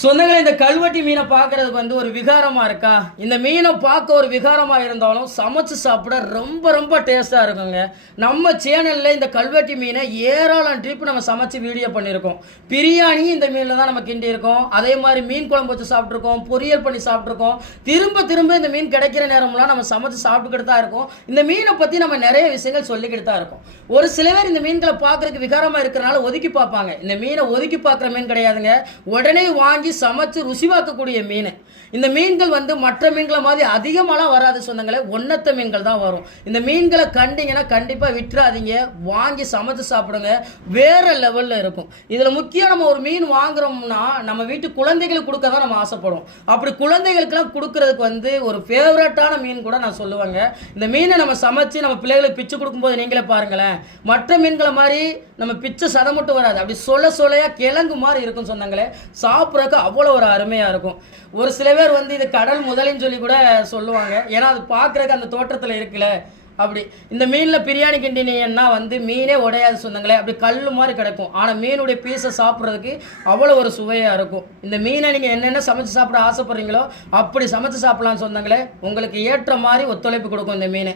சொந்தங்களே, இந்த கல்வெட்டி மீனை பார்க்கறதுக்கு ஒரு விகாரமா இருக்கா? இந்த மீனை பார்க்க ஒரு விகாரமா இருந்தாலும் சமைச்சு சாப்பிட ரொம்ப ரொம்ப டேஸ்டா இருக்குங்க. நம்ம சேனல்ல இந்த கல்வெட்டி மீனை ஏராளம் ட்ரிப் நம்ம சமைச்சு வீடியோ பண்ணியிருக்கோம். பிரியாணி இந்த மீனில் தான் நம்ம கிண்டி இருக்கோம். அதே மாதிரி மீன் குழம்பு வச்சு சாப்பிட்ருக்கோம், பொரியல் பண்ணி சாப்பிட்ருக்கோம். திரும்ப திரும்ப இந்த மீன் கிடைக்கிற நேரம்லாம் நம்ம சமைச்சு சாப்பிட்டுக்கிட்டு தான் இருக்கோம். இந்த மீனை பற்றி நம்ம நிறைய விஷயங்கள் சொல்லிக்கிட்டு தான் இருக்கோம். ஒரு சில பேர் இந்த மீன்களை பார்க்கறதுக்கு விகாரமா இருக்கிறனால ஒதுக்கி பார்ப்பாங்க. இந்த மீனை ஒதுக்கி பார்க்குற மீன் கிடையாதுங்க. உடனே வாங்கி சமைச்சு ருசி பார்க்கக்கூடிய மீன். இந்த மீன்கள் மற்ற மீன்களை மாதிரி அதிகமாலாம் வராது சொந்தங்களே, ஒன்னத்த மீன்கள் தான் வரும். இந்த மீன்களை கண்டிங்கன்னா கண்டிப்பா விட்டுறாதீங்க, வாங்கி சமைச்சு சாப்பிடுங்க, வேற லெவல்ல இருக்கும். இதுல முக்கியம், நம்ம ஒரு மீன் வாங்குறோம்னா நம்ம வீட்டு குழந்தைகளுக்கு கொடுக்க தான் நம்ம ஆசைப்படுவோம். அப்படி குழந்தைகளுக்கெல்லாம் கொடுக்கறதுக்கு ஒரு ஃபேவரட்டான மீன் கூட நான் சொல்லுவேங்க. இந்த மீனை நம்ம சமைச்சு நம்ம பிள்ளைகளுக்கு பிச்சு கொடுக்கும்போது நீங்களே பாருங்களேன், மற்ற மீன்களை மாதிரி நம்ம பிச்சை சதம் மட்டும் வராது, அப்படி சொலையா கிழங்கு மாதிரி இருக்கும் சொந்தங்களே. சாப்பிட்றதுக்கு அவ்வளோ ஒரு அருமையா இருக்கும். ஒரு சில பேர் இது கடல் முதலின்னு சொல்லி கூட சொல்லுவாங்க. ஏன்னா அது பார்க்கறதுக்கு அந்த தோற்றத்தில் இருக்குல்ல. அப்படி இந்த மீனில் பிரியாணி கிண்டினீங்கன்னா மீனே உடையாது சொந்தங்களே, அப்படி கல் மாதிரி கிடைக்கும். ஆனால் மீனுடைய பீஸை சாப்பிட்றதுக்கு அவ்வளோ ஒரு சுவையாக இருக்கும். இந்த மீனை நீங்கள் என்னென்ன சமைச்சு சாப்பிட ஆசைப்படுறீங்களோ அப்படி சமைச்சு சாப்பிடலாம் சொந்தங்களே. உங்களுக்கு ஏற்ற மாதிரி ஒத்துழைப்பு கொடுக்கும் இந்த மீன்.